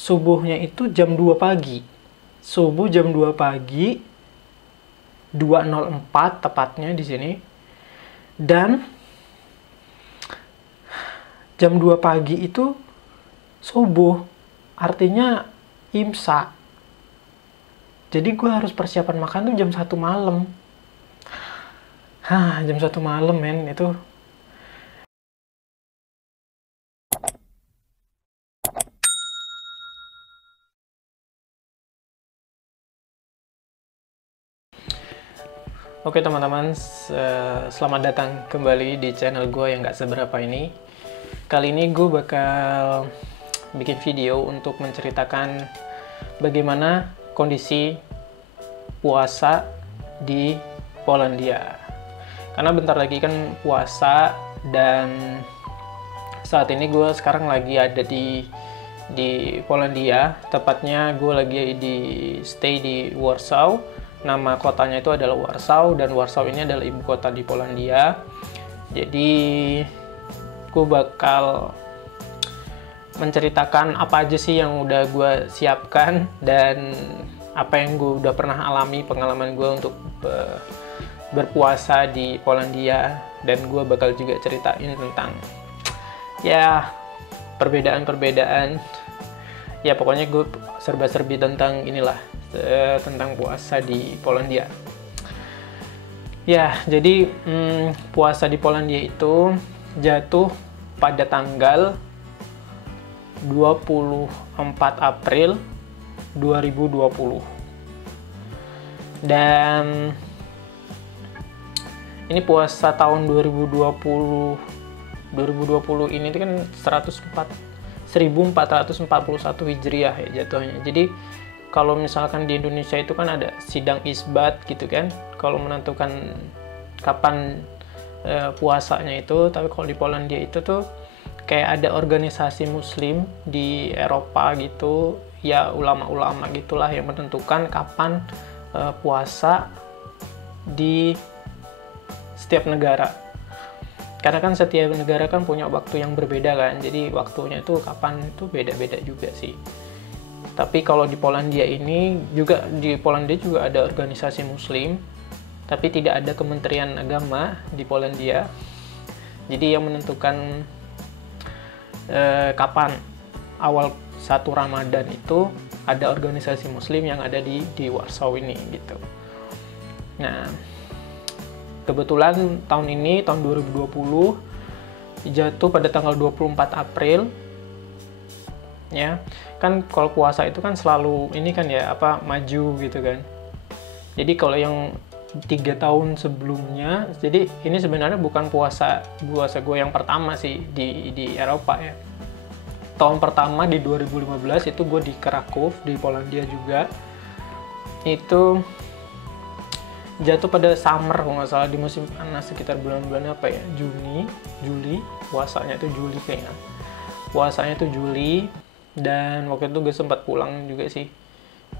subuhnya itu jam 2 pagi. Subuh jam 2 pagi, 2.04 tepatnya di sini. Dan jam 2 pagi itu subuh, artinya imsak. Jadi gue harus persiapan makan tuh jam 1 malam. Jam 1 malam men, itu. Oke teman-teman, selamat datang kembali di channel gue yang gak seberapa ini. Kali ini gue bakal bikin video untuk menceritakan bagaimana kondisi puasa di Polandia. Karena bentar lagi kan puasa, dan saat ini gue sekarang lagi ada di Polandia. Tepatnya gue lagi stay di Warsaw. Nama kotanya itu adalah Warsaw, dan Warsaw ini adalah ibu kota di Polandia. Jadi gue bakal menceritakan apa aja sih yang udah gue siapkan dan apa yang gue udah pernah alami, pengalaman gue untuk berpuasa di Polandia. Dan gue bakal juga ceritain tentang ya perbedaan-perbedaan, ya pokoknya gue serba-serbi tentang inilah, tentang puasa di Polandia. Ya, jadi puasa di Polandia itu jatuh pada tanggal 24 April 2020. Dan ini puasa tahun 2020 ini kan 1441 Hijriah ya jatuhnya. Jadi kalau misalkan di Indonesia itu kan ada sidang isbat gitu kan, kalau menentukan kapan puasanya itu. Tapi kalau di Polandia itu tuh kayak ada organisasi muslim di Eropa gitu, ya ulama-ulama gitulah yang menentukan kapan puasa di setiap negara. Karena kan setiap negara kan punya waktu yang berbeda kan, jadi waktunya itu kapan itu beda-beda juga sih. Tapi kalau di Polandia ini juga, di Polandia juga ada organisasi muslim, tapi tidak ada Kementerian Agama di Polandia. Jadi yang menentukan kapan awal satu Ramadan itu ada organisasi muslim yang ada di Warsaw ini gitu. Nah, kebetulan tahun ini, tahun 2020, jatuh pada tanggal 24 April. Ya, kan kalau puasa itu kan selalu ini kan ya, maju gitu kan. Jadi kalau yang 3 tahun sebelumnya, jadi ini sebenarnya bukan puasa gue yang pertama sih di Eropa ya. Tahun pertama di 2015 itu gue di Kraków di Polandia juga. Itu jatuh pada summer kalau nggak salah, di musim panas, sekitar bulan-bulan Juli, puasanya itu Juli kayaknya. Puasanya itu Juli, dan waktu itu gue sempat pulang juga sih.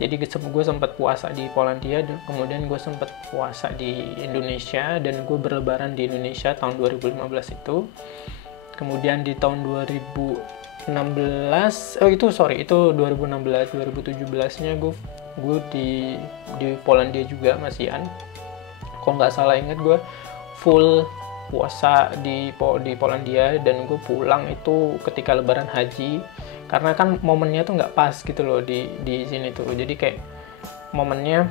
Jadi gue sempat puasa di Polandia, dan kemudian gue sempat puasa di Indonesia, dan gue berlebaran di Indonesia tahun 2015 itu. Kemudian di tahun 2016, itu 2017-nya gue di Polandia juga masihan. Kalau nggak salah ingat, gue full puasa di Polandia, dan gue pulang itu ketika lebaran haji, karena kan momennya tuh nggak pas gitu loh di sini tuh. Jadi kayak momennya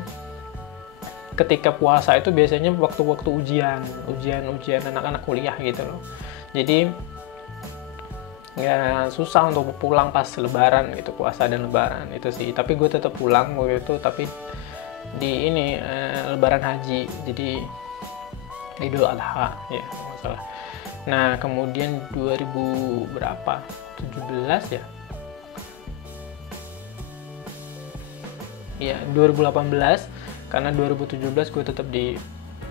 ketika puasa itu biasanya waktu-waktu ujian anak-anak kuliah gitu loh. Jadi nggak susah untuk pulang pas lebaran gitu, puasa dan lebaran itu sih. Tapi gue tetap pulang waktu itu, tapi di lebaran haji, jadi Idul Adha ya masalah. Nah, kemudian 2017 ya? Ya, 2018, karena 2017 gue tetap di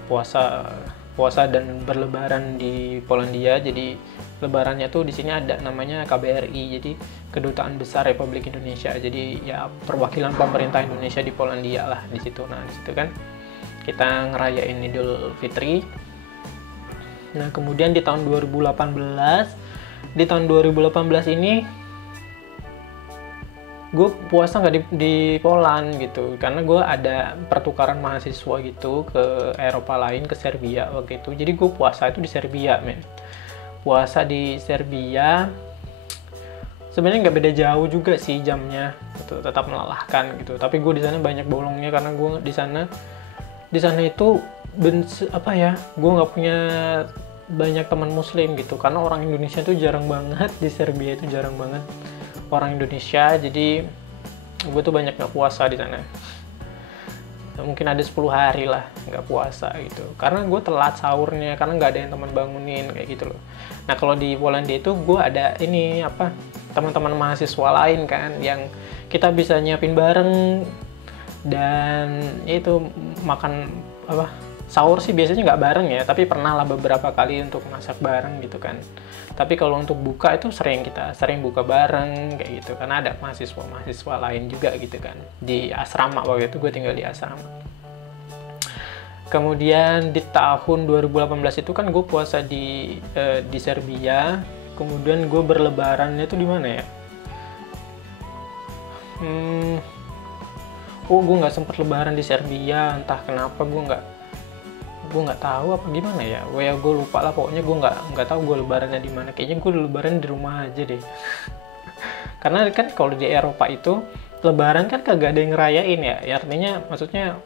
puasa dan berlebaran di Polandia. Jadi lebarannya tuh di sini ada namanya KBRI, jadi Kedutaan Besar Republik Indonesia. Jadi ya perwakilan pemerintah Indonesia di Polandia lah di situ. Nah, di situ kan kita ngerayain Idul Fitri. Nah, kemudian di tahun 2018 ini gue puasa nggak di Poland gitu, karena gue ada pertukaran mahasiswa gitu ke Eropa lain, ke Serbia waktu itu. Jadi gue puasa itu di Serbia, men. Puasa di Serbia sebenarnya nggak beda jauh juga sih jamnya, gitu, tetap melelahkan gitu. Tapi gue di sana banyak bolongnya karena gue di sana itu apa ya, gue nggak punya banyak teman muslim gitu, karena orang Indonesia tuh jarang banget di Serbia, itu jarang banget orang Indonesia. Jadi gue tuh banyak nggak puasa di sana, mungkin ada 10 hari lah nggak puasa gitu, karena gue telat sahurnya karena nggak ada yang teman bangunin kayak gitu loh. Nah kalau di Polandia itu gue ada ini apa, teman-teman mahasiswa lain kan yang kita bisa nyiapin bareng, dan itu makan apa, sahur sih biasanya nggak bareng ya, tapi pernah lah beberapa kali untuk masak bareng gitu kan. Tapi kalau untuk buka itu kita sering buka bareng kayak gitu, karena ada mahasiswa lain juga gitu kan di asrama. Waktu itu gue tinggal di asrama. Kemudian di tahun 2018 itu kan gue puasa di Serbia. Kemudian gue berlebarannya tuh di mana ya? Gue nggak sempet lebaran di Serbia, entah kenapa gue nggak tahu apa gimana ya, gue lupa lah. Pokoknya gue nggak tahu gue lebarannya di mana. Kayaknya gue lebaran di rumah aja deh. Karena kan kalau di Eropa itu lebaran kan kagak ada yang ngerayain ya, artinya maksudnya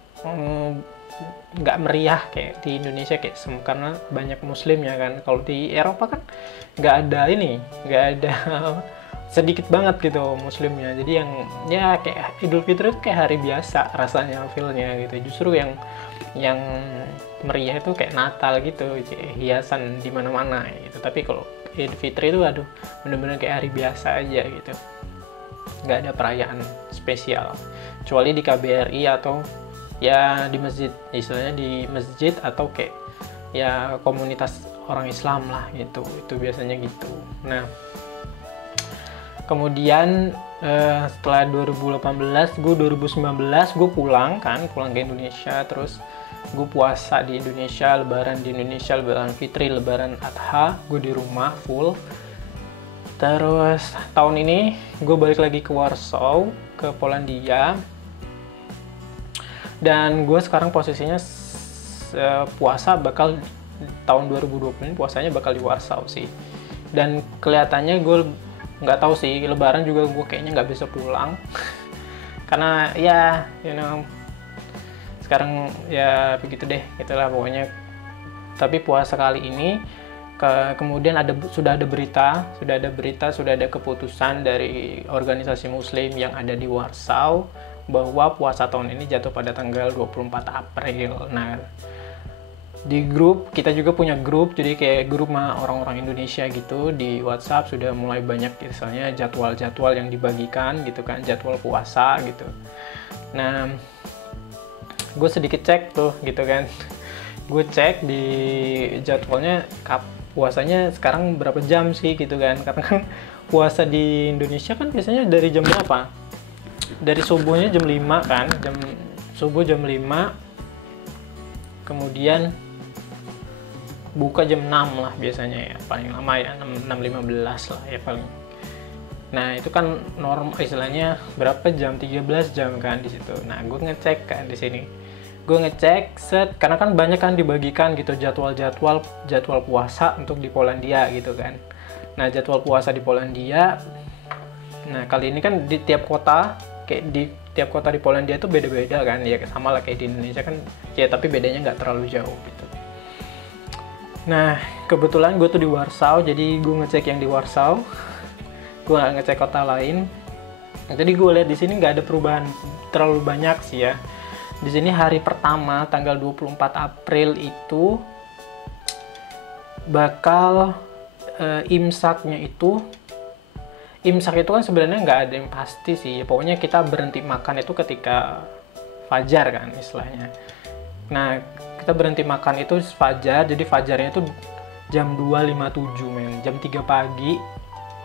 nggak meriah kayak di Indonesia kayak karena banyak muslim ya kan. Kalau di Eropa kan nggak ada sedikit banget gitu muslimnya. Jadi yang ya kayak Idul Fitri itu kayak hari biasa rasanya, feelnya gitu. Justru yang meriah itu kayak Natal gitu, hiasan di mana-mana gitu. Tapi kalau Idul Fitri itu aduh bener-bener kayak hari biasa aja gitu, nggak ada perayaan spesial kecuali di KBRI atau ya di masjid, istilahnya di masjid atau kayak ya komunitas orang Islam lah gitu, itu biasanya gitu. Nah kemudian setelah 2018, 2019 gue pulang ke Indonesia. Terus gue puasa di Indonesia, lebaran di Indonesia, lebaran Fitri, lebaran Adha, gue di rumah full. Terus tahun ini gue balik lagi ke Warsaw, ke Polandia. Dan gue sekarang posisinya puasa bakal tahun 2020 ini puasanya bakal di Warsaw sih. Dan kelihatannya gue nggak tahu sih, lebaran juga gue kayaknya nggak bisa pulang. Karena ya sekarang ya begitu deh, itulah pokoknya. Tapi puasa kali ini kemudian sudah ada keputusan dari organisasi muslim yang ada di Warsaw bahwa puasa tahun ini jatuh pada tanggal 24 April. Nah, di grup, kita juga punya grup, jadi kayak grup orang-orang Indonesia gitu di WhatsApp sudah mulai banyak misalnya jadwal-jadwal yang dibagikan gitu kan, jadwal puasa gitu. Nah, gue sedikit cek tuh gitu kan, gue cek di jadwalnya puasanya sekarang berapa jam sih gitu kan, karena kan puasa di Indonesia kan biasanya dari jam berapa? Dari subuhnya jam 5 kan, subuh jam 5, kemudian buka jam 6 lah biasanya ya, paling lama ya 6.15 lah ya paling. Nah itu kan normal, istilahnya berapa jam, 13 jam kan di situ. Nah gue ngecek kan di sini, gue ngecek karena kan banyak kan dibagikan gitu jadwal puasa untuk di Polandia gitu kan. Nah jadwal puasa di Polandia, nah kali ini kan di tiap kota, kayak di tiap kota di Polandia itu beda-beda kan ya, sama lah kayak di Indonesia kan ya, tapi bedanya nggak terlalu jauh gitu. Nah kebetulan gue tuh di Warsaw, jadi gue ngecek yang di Warsaw, gue nggak ngecek kota lain. Jadi gue lihat di sini nggak ada perubahan terlalu banyak sih ya. Di sini hari pertama tanggal 24 April itu bakal imsak itu kan sebenarnya nggak ada yang pasti sih. Pokoknya kita berhenti makan itu ketika fajar kan istilahnya. Nah kita berhenti makan itu fajar, jadi fajarnya itu jam 2.57 men, jam 3 pagi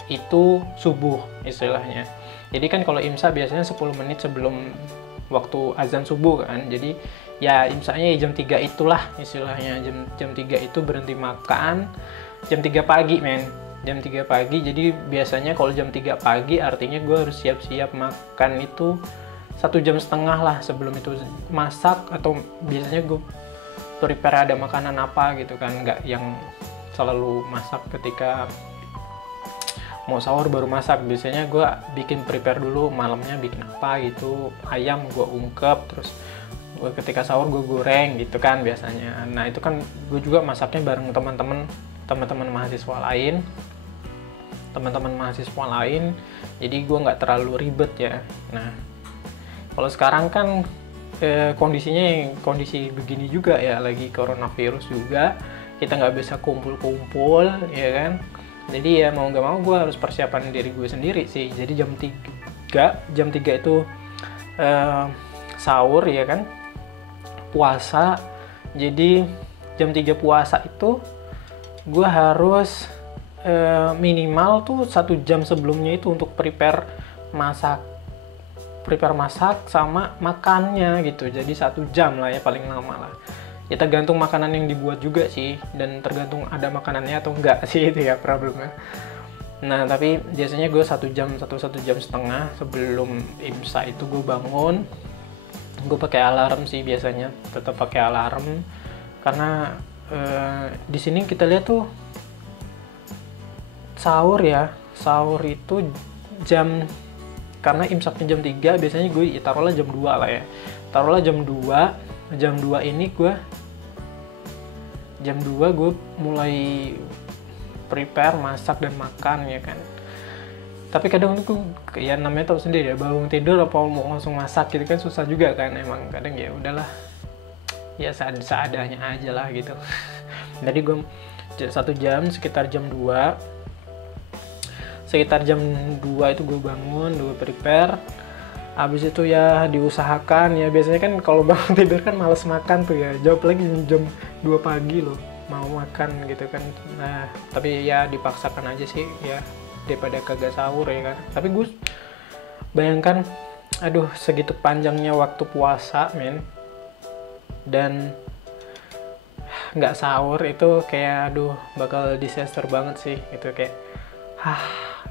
itu subuh istilahnya. Jadi kan kalau imsak biasanya 10 menit sebelum waktu azan subuh kan, jadi ya imsaknya jam 3 itulah istilahnya, jam 3 itu berhenti makan, jam 3 pagi men. Jam 3 pagi, jadi biasanya kalau jam 3 pagi artinya gue harus siap-siap makan itu 1,5 jam lah sebelum itu masak, atau biasanya gue prepare ada makanan apa gitu kan, nggak yang selalu masak ketika mau sahur baru masak. Biasanya gue bikin prepare dulu malamnya bikin apa gitu, ayam gue ungkep, terus gue ketika sahur gue goreng gitu kan biasanya. Nah itu kan gue juga masaknya bareng teman-teman mahasiswa lain, jadi gue nggak terlalu ribet ya. Nah kalau sekarang kan kondisinya kondisi begini juga ya, lagi coronavirus juga, kita nggak bisa kumpul-kumpul ya kan. Jadi ya mau nggak mau gue harus persiapan diri gue sendiri sih. Jadi jam 3 itu sahur ya kan, puasa. Jadi jam 3 puasa itu gue harus minimal tuh 1 jam sebelumnya itu untuk prepare masak sama makannya gitu. Jadi 1 jam lah ya paling lama lah. Ya tergantung makanan yang dibuat juga sih, dan tergantung ada makanannya atau enggak sih, itu ya problemnya. Nah tapi biasanya gue 1 jam, 1,5 jam sebelum imsak itu gue bangun. Gue pakai alarm sih biasanya, tetap pakai alarm, karena di sini kita lihat tuh sahur itu jam, karena imsaknya jam 3, biasanya gue taruhlah jam 2 lah ya. Taruhlah jam 2 ini jam 2 gue mulai prepare masak dan makan ya kan. Tapi kadang itu ya namanya tahu sendiri ya, bangun tidur apa mau langsung masak gitu kan susah juga kan. Emang kadang ya udahlah, ya seadanya aja lah gitu. Jadi gue 1 jam, sekitar jam 2 itu gue bangun, gue prepare. Habis itu ya diusahakan ya, biasanya kan kalau bangun tidur kan males makan tuh ya, jawab lagi jam 2 pagi loh mau makan gitu kan. Nah tapi ya dipaksakan aja sih ya, daripada kagak sahur ya kan. Tapi gue bayangkan, aduh segitu panjangnya waktu puasa men, dan nggak sahur itu kayak aduh bakal disaster banget sih itu, kayak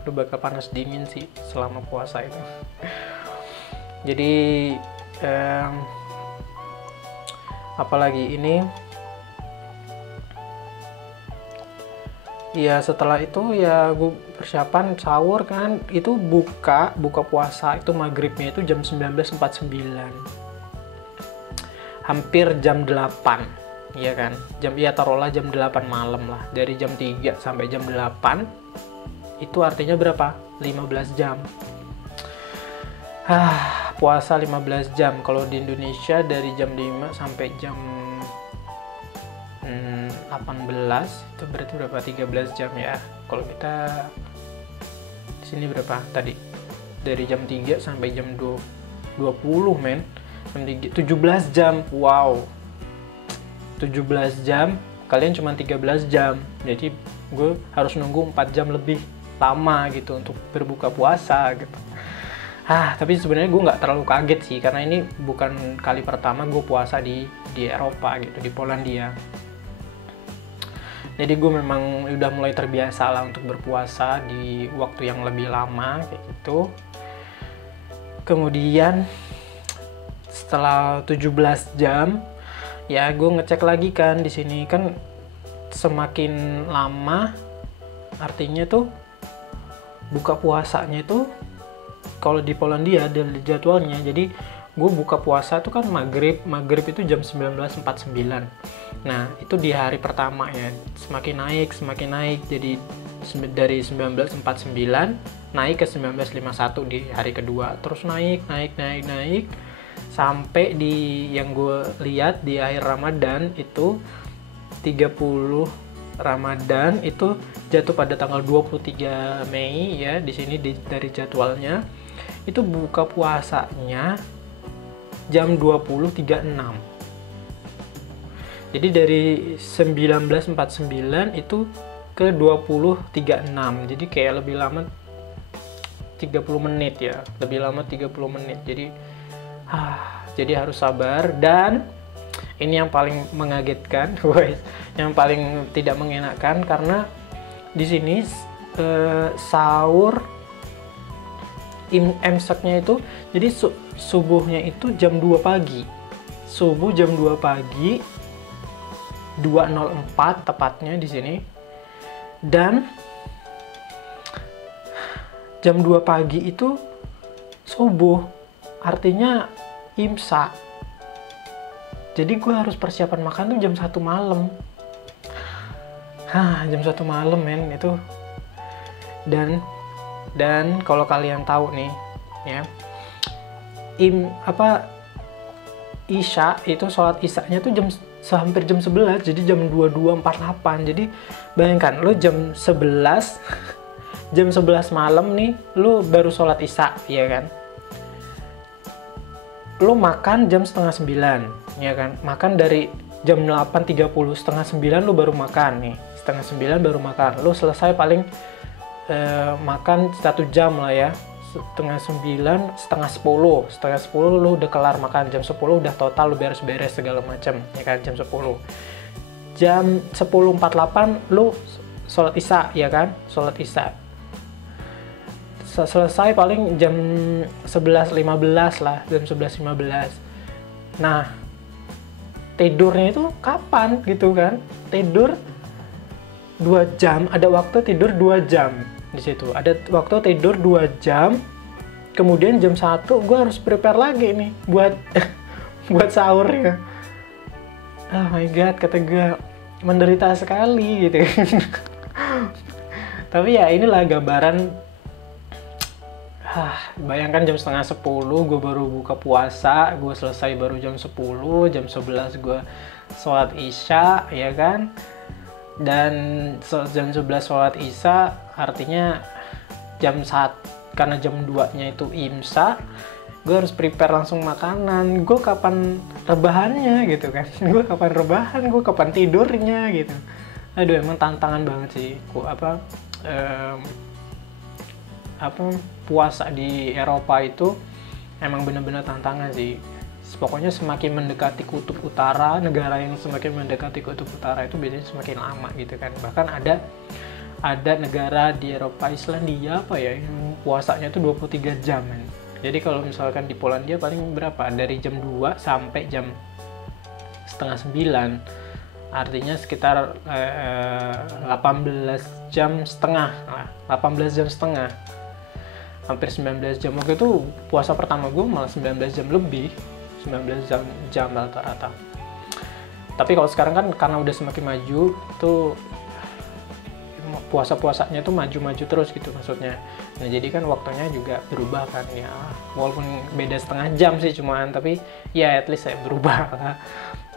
aduh bakal panas dingin sih selama puasa itu. Jadi apalagi ini ya, setelah itu ya gue persiapan sahur kan, itu buka puasa itu maghribnya itu jam 19.49, hampir jam 8 ya kan, ya taruhlah jam 8 malam lah. Dari jam 3 sampai jam 8 itu artinya berapa? 15 jam. Puasa 15 jam. Kalau di Indonesia dari jam 5 sampai jam 18 itu berarti berapa? 13 jam ya. Kalau kita di sini berapa tadi? Dari jam 3 sampai jam 20 men. 17 jam. Wow. 17 jam, kalian cuma 13 jam. Jadi gue harus nunggu 4 jam lebih lama gitu untuk berbuka puasa gitu. Tapi sebenarnya gue nggak terlalu kaget sih, karena ini bukan kali pertama gue puasa di Eropa gitu, di Polandia. Jadi gue memang udah mulai terbiasa lah untuk berpuasa di waktu yang lebih lama kayak gitu. Kemudian setelah 17 jam ya gue ngecek lagi kan, di sini kan semakin lama artinya tuh buka puasanya itu, kalau di Polandia ada jadwalnya. Jadi gue buka puasa itu kan maghrib itu jam 19.49. Nah itu di hari pertama ya, semakin naik, jadi dari 19.49 naik ke 19.51 di hari kedua, terus naik sampai di yang gue lihat di akhir Ramadan itu 30 Ramadan itu jatuh pada tanggal 23 Mei ya. Di sini dari jadwalnya itu buka puasanya jam 20.36. Jadi dari 19.49 itu ke 20.36. Jadi kayak lebih lama 30 menit ya. Lebih lama 30 menit. Jadi harus sabar. Dan ini yang paling mengagetkan, guys, yang paling tidak mengenakan, karena di sini sahur imsaknya itu, jadi subuhnya itu jam 2 pagi. Subuh jam 2 pagi, 2.04 tepatnya di sini. Dan jam 2 pagi itu subuh, artinya imsak. Jadi gue harus persiapan makan tuh jam 1 malam. Jam 1 malam men itu. Dan kalau kalian tahu nih ya, Isya itu sholat Isyanya tuh hampir jam 11, jadi jam 22.48. Jadi bayangkan lo jam 11 jam 11 malam nih lo baru sholat Isya, ya kan? Lo makan jam setengah 9, ya kan? Makan dari jam 8.30, setengah 9 lo baru makan nih, setengah 9 baru makan. Lo selesai paling makan 1 jam lah ya, setengah 9, setengah 10 lu udah kelar makan. Jam 10 udah total lu beres-beres segala macam, ya kan? Jam 10, jam 10.48 lu sholat Isya, ya kan? Sholat Isya selesai paling jam 11.15 lah, jam 11.15. Nah, tidurnya itu kapan gitu kan? Tidur 2 jam, ada waktu tidur 2 jam. Di situ ada waktu tidur 2 jam, kemudian jam 1 gue harus prepare lagi nih buat buat sahurnya. Oh my god, kata gue menderita sekali gitu. Tapi ya inilah gambaran. Bayangkan jam setengah 10 gue baru buka puasa, gue selesai baru jam 10, jam 11 gue sholat Isya, ya kan? Dan jam 11 sholat Isya artinya jam 1, karena jam 2 nya itu imsak, gue harus prepare langsung makanan. Gue kapan rebahannya gitu kan? Gue kapan rebahan, gue kapan tidurnya gitu. Aduh, emang tantangan banget sih puasa di Eropa itu. Emang bener-bener tantangan sih. Pokoknya semakin mendekati kutub utara, negara yang semakin mendekati kutub utara itu biasanya semakin lama gitu kan. Bahkan ada negara di Eropa, Islandia apa ya, yang puasanya itu 23 jam men. Jadi kalau misalkan di Polandia paling berapa? Dari jam 2 sampai jam setengah 9. Artinya sekitar 18 jam setengah. 18 jam setengah. Hampir 19 jam. Waktu itu puasa pertama gue malah 19 jam lebih. 19 jam rata-rata. Tapi kalau sekarang kan karena udah semakin maju tuh, puasa-puasanya tuh maju-maju terus gitu maksudnya. Nah jadi kan waktunya juga berubah kan ya, walaupun beda setengah jam sih cuman, tapi ya at least saya berubah.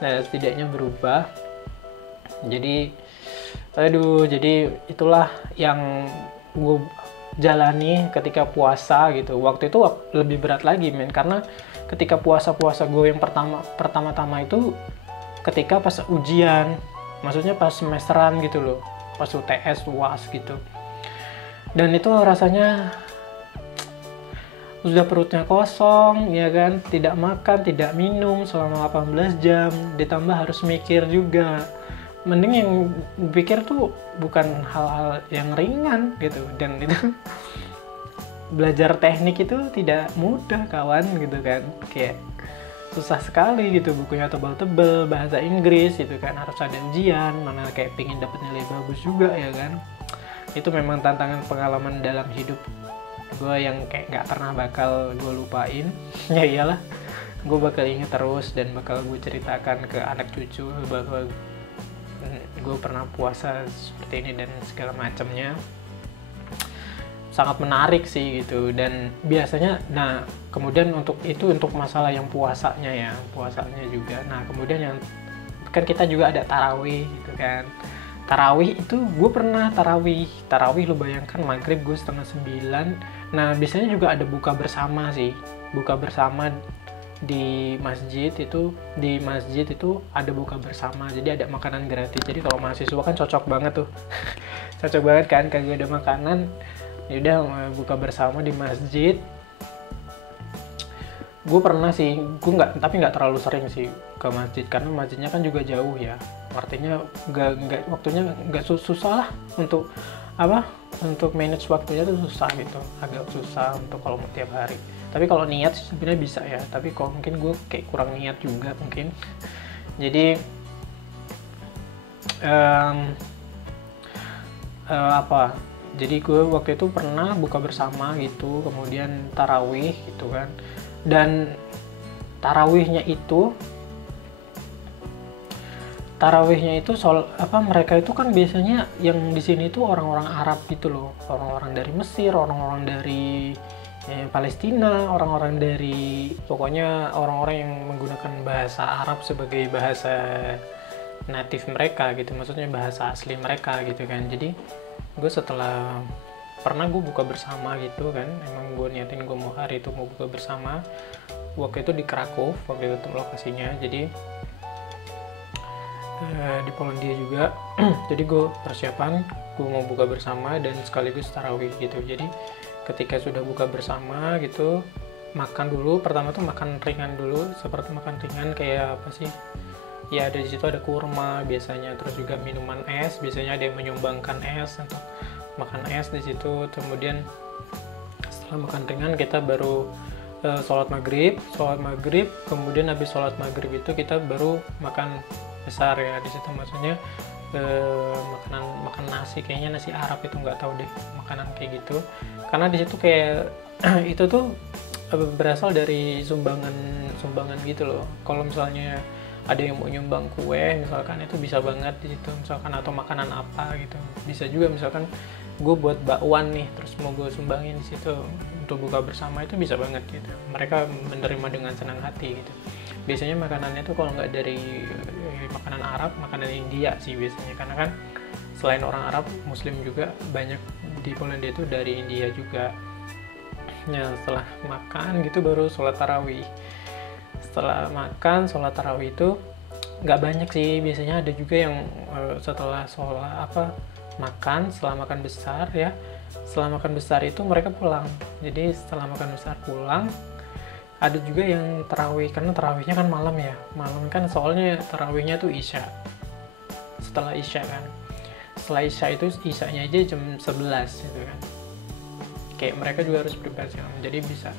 Nah setidaknya berubah. Jadi jadi itulah yang gue jalani ketika puasa gitu. Waktu itu lebih berat lagi men, karena ketika puasa gue yang pertama-tama itu ketika pas ujian, maksudnya pas semesteran gitu loh, pas UTS, UAS gitu. Dan itu rasanya sudah perutnya kosong, ya kan, tidak makan, tidak minum selama 18 jam, ditambah harus mikir juga. Mending yang pikir tuh bukan hal-hal yang ringan gitu. Dan itu belajar teknik itu tidak mudah kawan gitu kan, kayak susah sekali gitu, bukunya tebal-tebal, bahasa Inggris gitu kan, harus ada ujian, mana kayak pingin dapat nilai bagus juga ya kan. Itu memang tantangan pengalaman dalam hidup gue yang kayak nggak pernah bakal gue lupain. Ya iyalah, gue bakal ingat terus dan bakal gue ceritakan ke anak cucu bahwa gue pernah puasa seperti ini dan segala macamnya. Sangat menarik sih gitu. Dan biasanya, nah kemudian untuk masalah yang puasanya juga. Nah kemudian yang kan kita juga ada tarawih gitu kan. Tarawih itu gue pernah tarawih lu bayangkan, maghrib gue 8:30. Nah biasanya juga ada buka bersama sih, buka bersama di masjid itu ada buka bersama, jadi ada makanan gratis. Jadi kalau mahasiswa kan cocok banget tuh. Cocok banget kan, kagak ada makanan, yaudah buka bersama di masjid. Gue pernah sih, tapi nggak terlalu sering sih ke masjid karena masjidnya kan juga jauh ya. Artinya waktunya nggak susah lah untuk untuk manage waktunya tuh susah gitu, agak susah untuk kalau mau tiap hari. Tapi kalau niat sih sebenarnya bisa ya, tapi kalau mungkin gue kayak kurang niat juga mungkin. Jadi apa, jadi gue waktu itu pernah buka bersama gitu, kemudian tarawih gitu kan. Dan tarawihnya itu mereka itu kan biasanya yang di sini tuh orang-orang Arab gitu loh, orang-orang dari Mesir, orang-orang dari Palestina, orang-orang dari pokoknya orang-orang yang menggunakan bahasa Arab sebagai bahasa native mereka gitu, maksudnya bahasa asli mereka gitu kan. Jadi gue setelah pernah gue buka bersama gitu kan, emang gue niatin gue mau hari itu mau buka bersama, waktu itu di Krakow waktu itu lokasinya, jadi di Polandia juga. Jadi gue persiapan gue mau buka bersama dan sekaligus tarawih gitu. Jadi ketika sudah buka bersama gitu, makan dulu, pertama tuh makan ringan dulu, seperti makan ringan kayak apa sih ya, ada di situ ada kurma biasanya, terus juga minuman es, biasanya ada yang menyumbangkan es untuk makan es di situ. Kemudian setelah makan ringan kita baru sholat maghrib, kemudian habis sholat maghrib itu kita baru makan besar ya di situ, maksudnya makan nasi, kayaknya nasi Arab itu, nggak tahu deh, makanan kayak gitu, karena di situ kayak itu tuh berasal dari sumbangan gitu loh. Kalau misalnya ada yang mau nyumbang kue misalkan, itu bisa banget di situ misalkan, atau makanan apa gitu, bisa juga misalkan gue buat bakwan nih terus mau gue sumbangin di situ untuk buka bersama, itu bisa banget gitu, mereka menerima dengan senang hati gitu. Biasanya makanannya tuh kalau nggak dari makanan Arab, makanan India sih biasanya, karena kan selain orang Arab, Muslim juga banyak di Polandia itu dari India juga. Ya setelah makan gitu baru sholat tarawih. Setelah makan sholat tarawih itu nggak banyak sih, biasanya ada juga yang setelah sholat setelah makan besar ya, setelah makan besar itu mereka pulang. Jadi setelah makan besar pulang, ada juga yang tarawih, karena tarawihnya kan malam ya, malam kan soalnya tarawihnya tuh isya, setelah isya kan, setelah isya itu isyanya aja jam 11 gitu kan, kayak mereka juga harus prepare sih, jadi bisa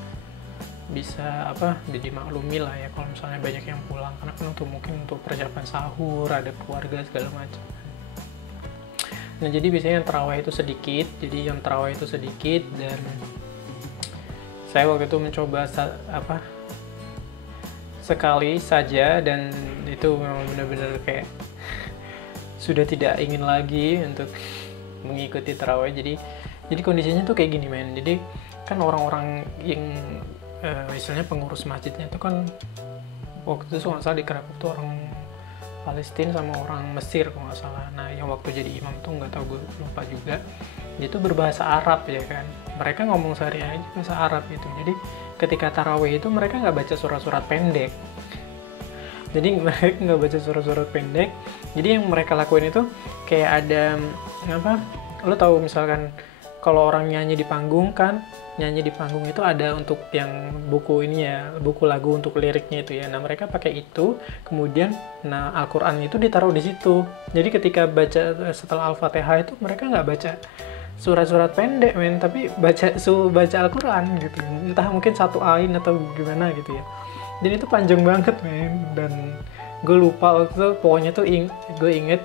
dimaklumi lah ya kalau misalnya banyak yang pulang, karena kan mungkin untuk persiapan sahur, ada keluarga segala macam. Nah jadi biasanya yang tarawih itu sedikit, dan saya waktu itu mencoba sekali saja, dan itu memang benar-benar kayak sudah tidak ingin lagi untuk mengikuti tarawih. Jadi kondisinya tuh kayak gini men, jadi kan orang-orang yang istilahnya pengurus masjidnya itu kan waktu itu nggak salah di Krakow tuh orang Palestina sama orang Mesir kalau nggak salah. Nah yang waktu jadi imam tuh nggak tahu, gue lupa juga, dia tuh berbahasa Arab ya kan, mereka ngomong sehari-hari bahasa Arab gitu. Jadi ketika tarawih itu mereka nggak baca surat-surat pendek, jadi yang mereka lakuin itu kayak ada lo tahu misalkan kalau orang nyanyi di panggung itu ada untuk yang buku ini ya, buku lagu untuk liriknya itu ya. Nah mereka pakai itu, kemudian Al-Quran itu ditaruh di situ. Jadi ketika baca setelah Al-Fatihah itu mereka nggak baca surat-surat pendek men, tapi baca Al-Quran gitu. Entah mungkin satu ain atau gimana gitu ya. Dan itu panjang banget men, dan gue lupa waktu itu, pokoknya tuh gue inget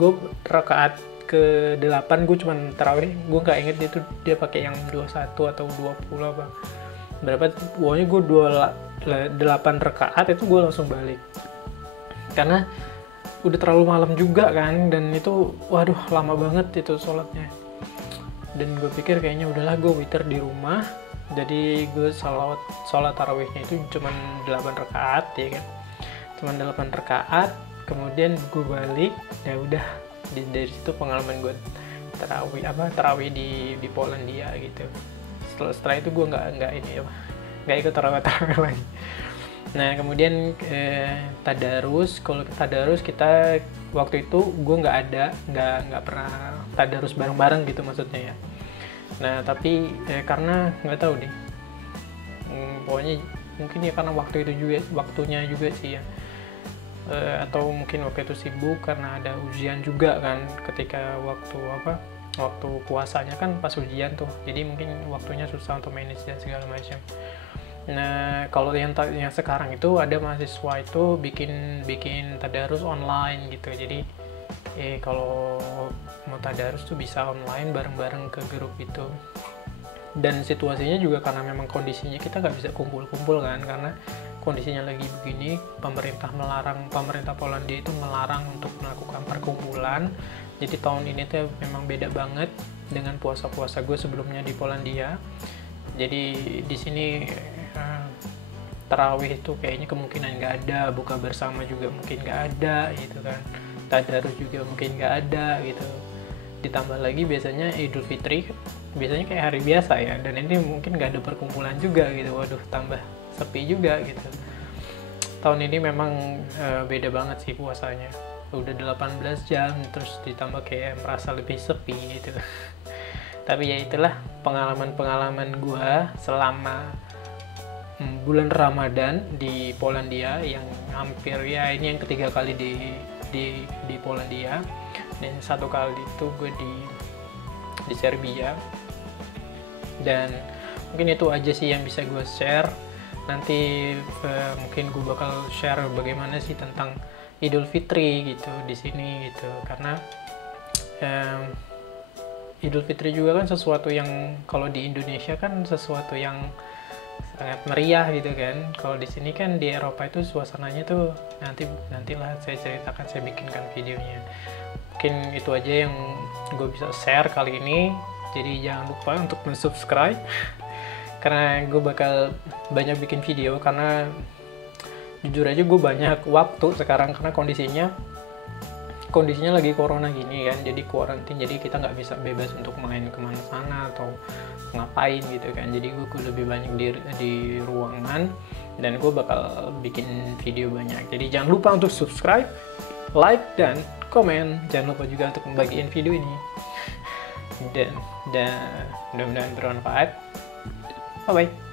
gue rakaat ke-8 gue cuman tarawih, gue nggak inget dia pakai yang 21 atau 20 apa berapa, pokoknya gue 8 rakaat itu gue langsung balik karena udah terlalu malam juga kan, dan itu waduh lama banget itu sholatnya. Dan gue pikir kayaknya udahlah gue witir di rumah, jadi gue sholat tarawihnya itu cuman 8 rakaat ya kan, cuman 8 rakaat, kemudian gue balik, ya udah. Dari situ pengalaman gue tarawih di Polandia gitu. Setelah itu gue nggak ikut tarawih lagi. Nah kemudian tadarus, kalau tadarus kita waktu itu gue nggak pernah tadarus bareng-bareng gitu maksudnya ya. Nah tapi karena nggak tahu deh, pokoknya mungkin ya karena waktunya juga sih ya. Atau mungkin waktu itu sibuk karena ada ujian juga kan ketika waktu waktu puasanya kan pas ujian tuh, jadi mungkin waktunya susah untuk manage dan segala macam. Nah, kalau yang sekarang itu ada mahasiswa itu bikin tadarus online gitu. Jadi kalau mau tadarus tuh bisa online bareng-bareng ke grup itu. Dan situasinya juga karena memang kondisinya kita nggak bisa kumpul-kumpul kan, karena kondisinya lagi begini, pemerintah Polandia itu melarang untuk melakukan perkumpulan. Jadi tahun ini tuh memang beda banget dengan puasa-puasa gue sebelumnya di Polandia. Jadi di sini tarawih itu kayaknya kemungkinan nggak ada, buka bersama juga mungkin nggak ada gitu kan, tadarus juga mungkin nggak ada gitu. Ditambah lagi biasanya Idul Fitri biasanya kayak hari biasa ya, dan ini mungkin nggak ada perkumpulan juga gitu. Waduh, tambah sepi juga gitu. Tahun ini memang beda banget sih puasanya, udah 18 jam terus ditambah kayak merasa lebih sepi gitu. Tapi ya itulah pengalaman-pengalaman gua selama bulan Ramadan di Polandia, yang hampir ya ini yang ketiga kali di Polandia, dan satu kali itu gue di Serbia. Dan mungkin itu aja sih yang bisa gue share. Nanti mungkin gue bakal share bagaimana sih tentang Idul Fitri gitu di sini gitu, karena Idul Fitri juga kan sesuatu yang kalau di Indonesia kan sesuatu yang sangat meriah gitu kan. Kalau di sini kan di Eropa itu suasananya tuh nantilah saya ceritakan, saya bikinkan videonya. Mungkin itu aja yang gue bisa share kali ini. Jadi jangan lupa untuk subscribe karena gue bakal banyak bikin video, karena jujur aja gue banyak waktu sekarang karena kondisinya lagi corona gini kan, jadi kuarantin, jadi kita nggak bisa bebas untuk main kemana sana atau ngapain gitu kan. Jadi gue lebih banyak di ruangan, dan gue bakal bikin video banyak. Jadi jangan lupa untuk subscribe, like, dan komen. Jangan lupa juga untuk membagikan video ini, dan mudah-mudahan bermanfaat. Bye bye.